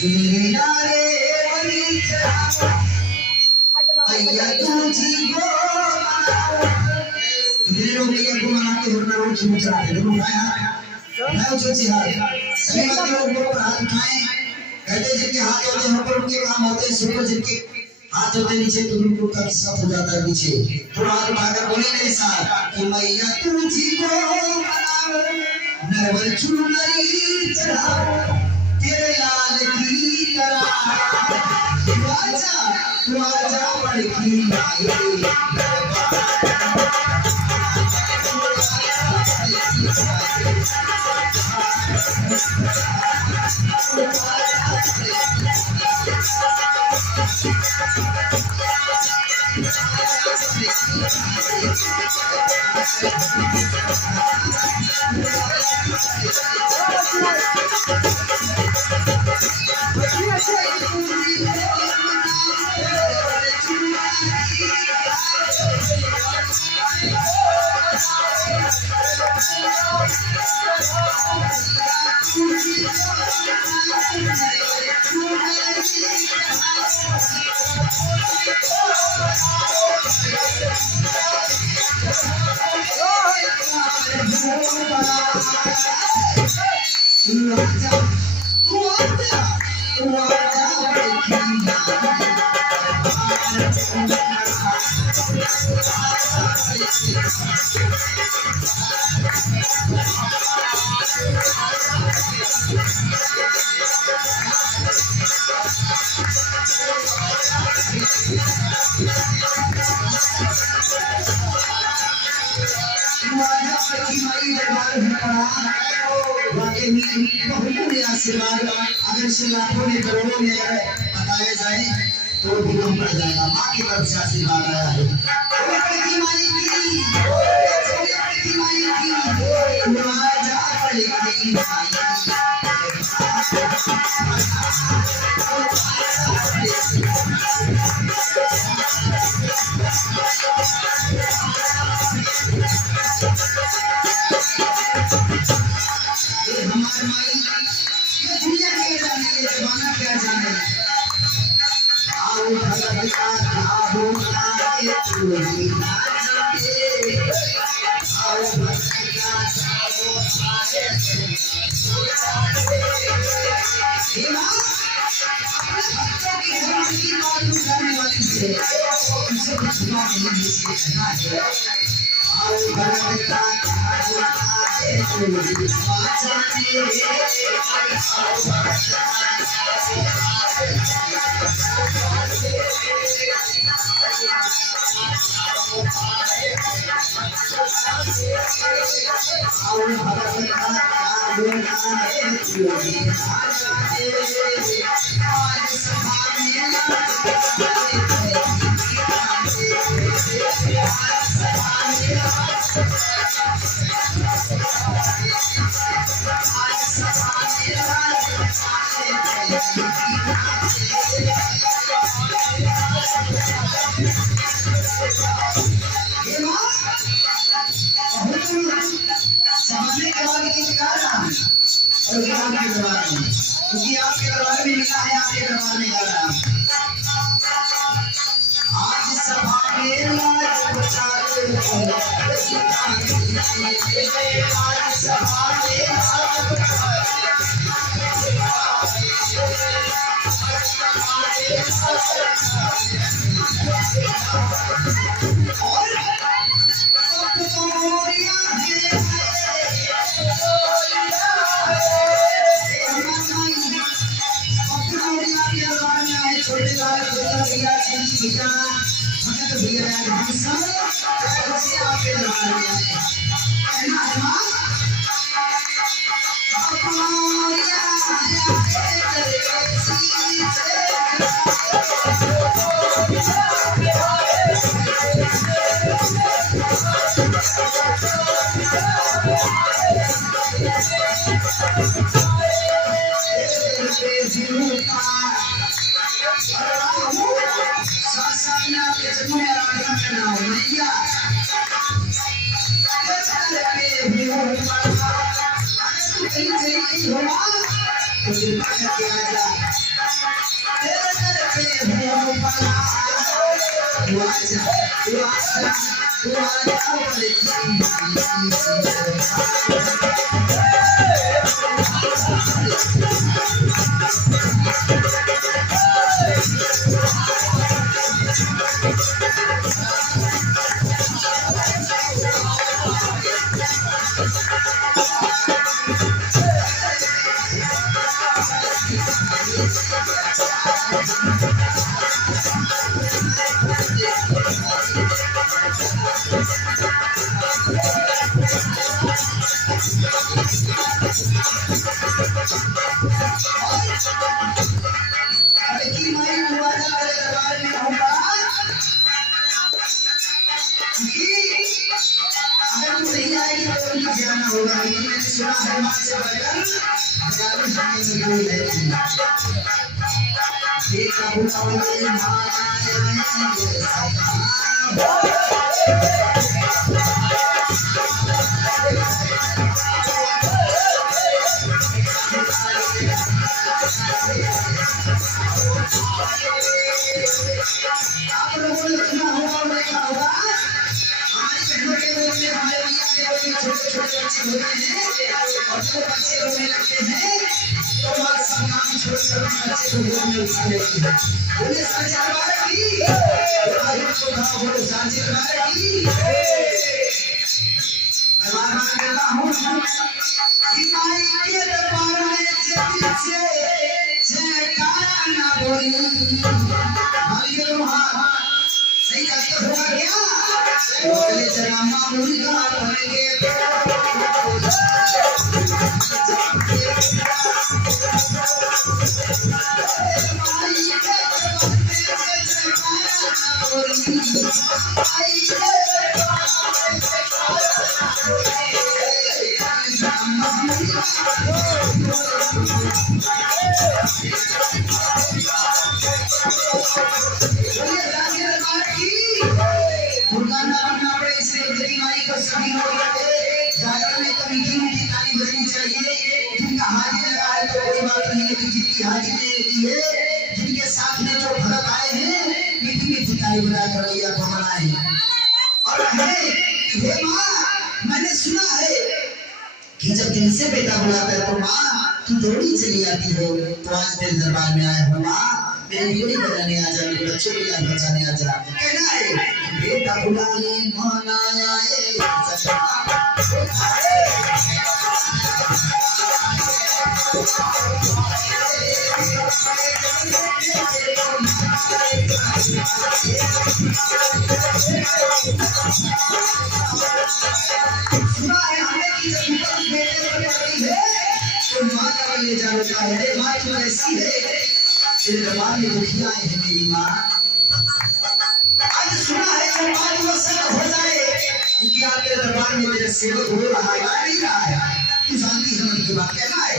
किनारे वही चढ़ाओ भैया तुझी को वीरों भैया को मनाते हो ना वो क्यों चढ़ाते देखो मैं उसे चिढ़ा सभी लोग ऊपर हाथ उठाएं कहते जिनके हाथ होते हैं ऊपर उनके काम होते हैं सुपर जिनके हाथ होते नीचे तो उनको कब सब हो जाता है नीचे थोड़ा हाथ उठाकर बोले मेरे साथ कि मैया तुझी को मनाओ नरवर चुनरी चढ़ाओ तेरे लाल की तरह तू आजा बड़की माई अगर से लाखों ने करोड़ों में बताया जाए तो भी कम पड़ जाएगा माँ की तरफ से आशीर्वाद आया है क्योंकि आपके दरबार में लिखा है आपके दरबार में गा रहा आज सभा में लाज बचाते आज सभा में लाज जिनके साथ में जो भरत आए हैं मीठी मीठी ताली बजा कर मैया को मनाए और हे माँ मैंने सुना है कि जब दिल से बेटा बुलाता है तो माँ तू दौड़ी चली आती हो। तो आज मेरे दरबार में आए हो माँ, मेरे जोड़ी बनाने आ जा, मेरे बच्चों को याद बचाने आ जा। कहना है बेटा बुलाए माना ले जाता है। माँ तो ऐसी है तेरे दरबार में दुखियाँ है मेरी माँ। आज सुना है जब 5 वर्ष हो जाए कि आप तेरे दरबार में मेरे सेवक हो रहा है नहीं रहा है, तू शांति समझ की बात कहना है।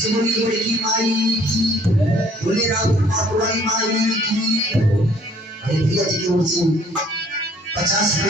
चिमनी बड़ी माई बोले राव माई की। अरे भैया जी की ओर से 50